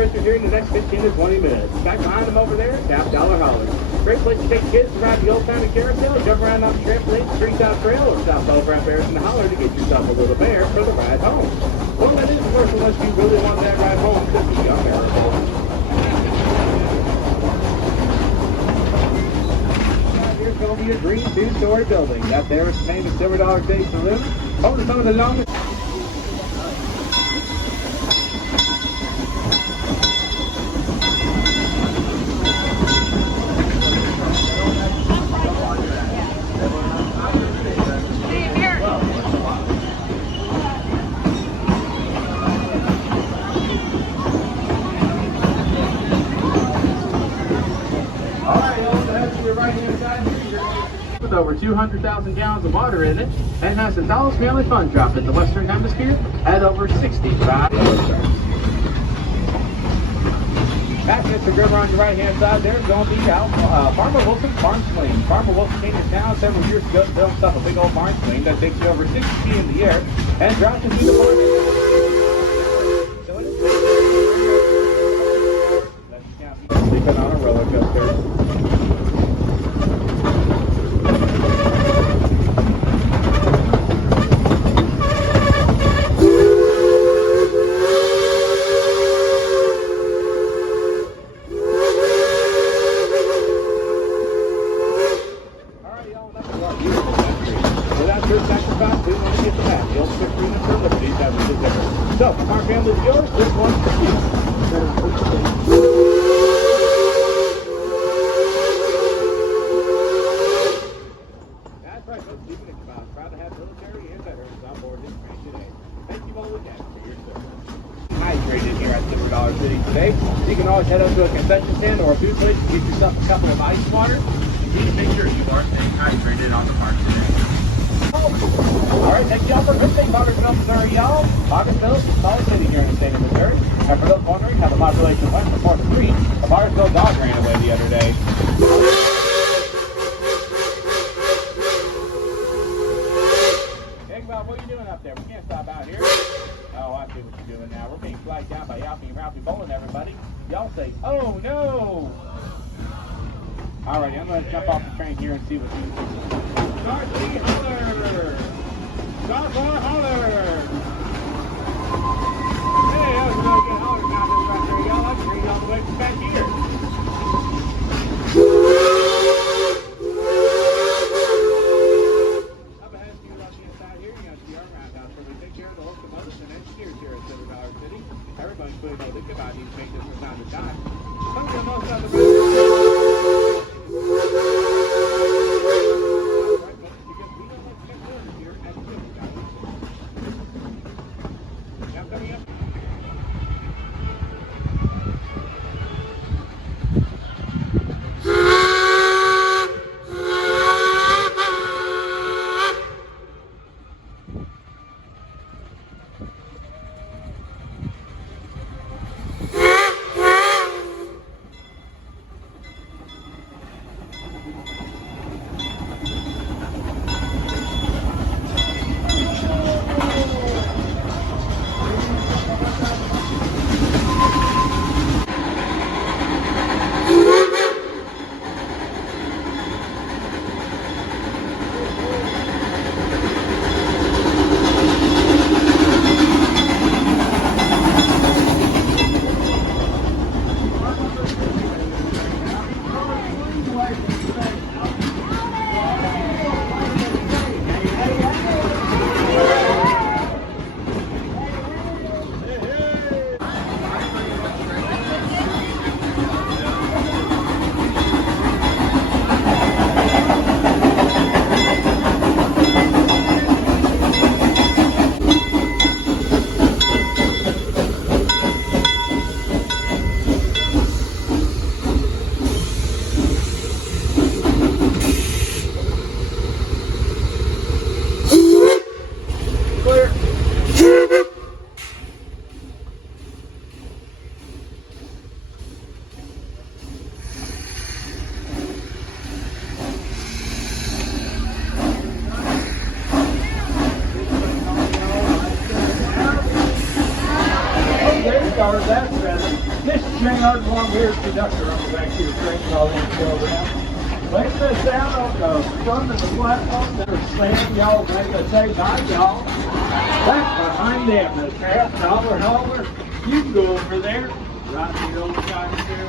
Bristers here in the next 15 to 20 minutes. Back behind them over there, Half Dollar Holler. Great place to take kids around the old-timey carousel, jump around on the trampoline, Treetop Trail, or stop over at Bears in the Holler to get yourself a little bear for the ride home. Well, that is the first unless you really want that ride home cookie on there. Here's going to be a green two-story building. That there is the name of Silver Dollar State Saloon. Home to some of the longest. With over 200,000 gallons of water in it, and has the tallest family fun drop in the Western Hemisphere at over 65. Back against the river on your right-hand side, there's going to be Farmer Wilson's Barn Swing. Farmer Wilson came to town several years ago to build himself a big old barn swing that takes you over 60 feet in the air and drops you through the water. So it is sleeping on a roller coaster. So, from our family to yours, this one's for you. That's right, folks. Keeping it proud to have military and veterans on board this train today. Thank you all again for your service. Hydrated here at Silver Dollar City today. You can always head up to a concession stand or a food place to get yourself a couple of ice water. You need to make sure you are staying hydrated on the park today. Alright, thank y'all for visiting Pottersville, Missouri, y'all. Pottersville is a small city here in the state of Missouri. And for those wondering how the population went before the street, a Pottersville dog ran away the other day. Hey, Bob, what are you doing up there? We can't stop out here. Oh, I see what you're doing now. We're being flagged down by Alfie and Ralphie Bowling, everybody. Y'all say, oh no! Alrighty, I'm going to jump off the train here and see what you do. Darcy Holler! Stop on Holler! Hey, that was a really good holler sound right there, y'all. That's great all the way from back here. Up ahead to you on the inside here, you're going to see our roundhouse where we take care of the locomotives and engineers here at Silver Dollar City. Everybody's putting no think about these things from time to time. Some of the most of the weird conductor on the back of the train while we go around. Lay this down on the front of the platform. There's Sam. Y'all make a say bye, y'all. Back behind them, the trap, holler. You can go over there. Right the old time here.